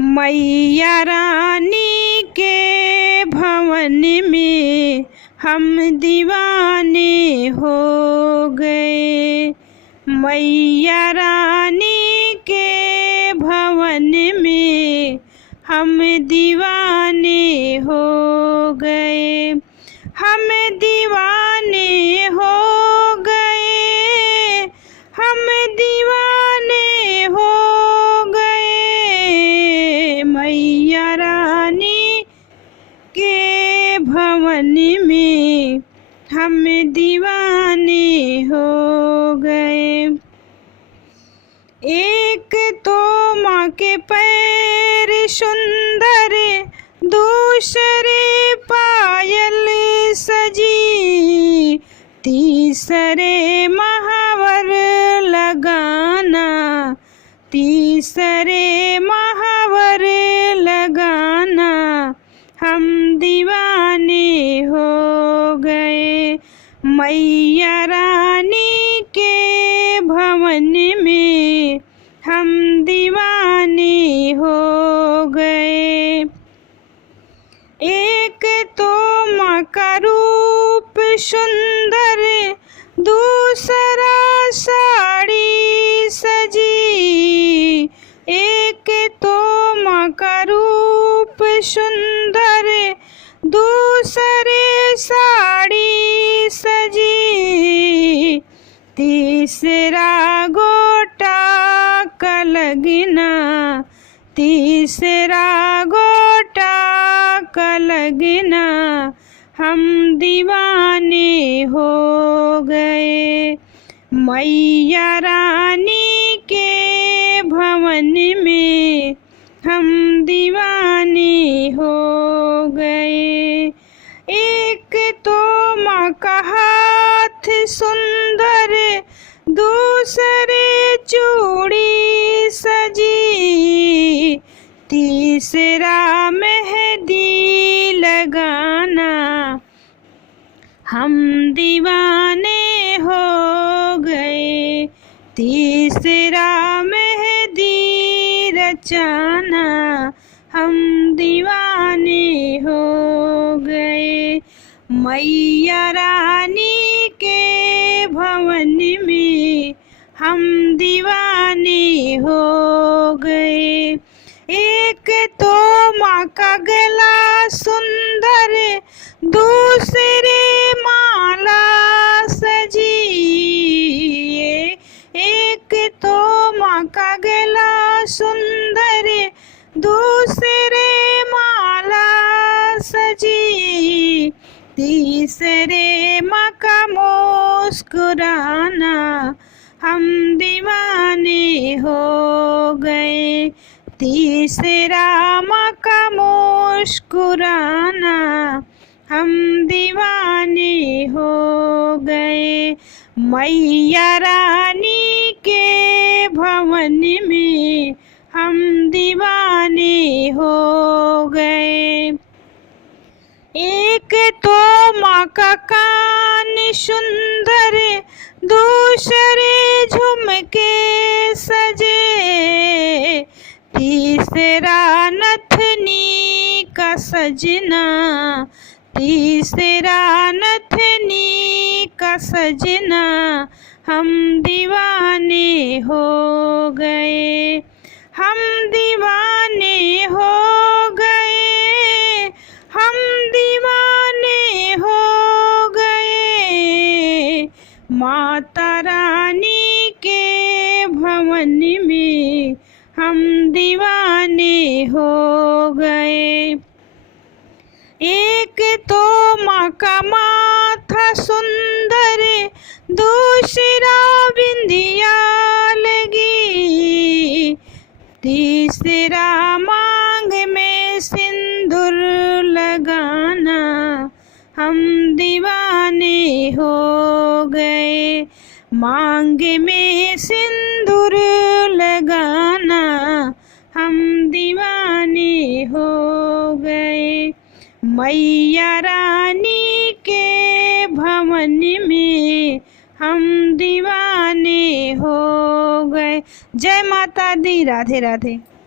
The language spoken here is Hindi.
मैया रानी के भवन में हम दीवाने हो गए। मैया रानी के भवन में हम दीवाने हो गए। हम दीवाने हो गए। हम दीवाने हो गए। मैया रानी के भवन में हम दीवाने हो गए। एक तो माँ के पैर सुंदर, दूसरे पायल सजी, तीसरे महावर लगाना, तीसरे महावर लगाना, हम दीवाने हो गए। मैया रानी के भवन में हम दीवाने हो गए। एक तो माँ का रूप सुंदर, दूसरा साड़ी सजी, एक तो माँ का रूप सुंदर, दूसरे साड़ी सजी, तीसरा गोटा का लगना, तीसरा गोटा का लगना, हम दीवाने हो गए। मैया रानी के भवन में हम दीवाने हो गए। एक तो माँ का हाथ सुंदर, दूसरे चूड़ी सजी, तीसरा मेहंदी लगाना, हम दीवाने हो गए। तीसरा मेहंदी रचाना, हम दीवाने हो गए। मैया रानी के भवन में हम दीवाने हो गए। एक तो माँ का गला सुंदर, दूसरे माला सजी, एक तो माँ का गला सुंदर, दूसरे माला सजी, तीसरे माँ का मुस्कुराना, हम दीवाने हो गए। तीसरा माँ का मुस्कुराना, हम दीवाने हो गए। मैया रानी के भवन में हम दीवाने हो गए। एक तो माँ का कान सुंदर, दूसरे झुमके सजे, तीसरा नथनी का सजना, तीसरा नथनी का सजना, हम दीवाने हो गए। हम दीवाने हो गए। हम दीवाने हो गए। माता रानी के भवन में हम दीवाने हो गए। एक तो माँ का माथा सुंदर, दूसरा बिंदिया लगी, तीसरा मांग में सिंदूर लगाना, हम दीवाने हो गए। मांग में सिंदूर लगाना, हम दीवाने हो गए। मैया रानी के भवन में हम दीवाने हो गए। जय माता दी। राधे राधे।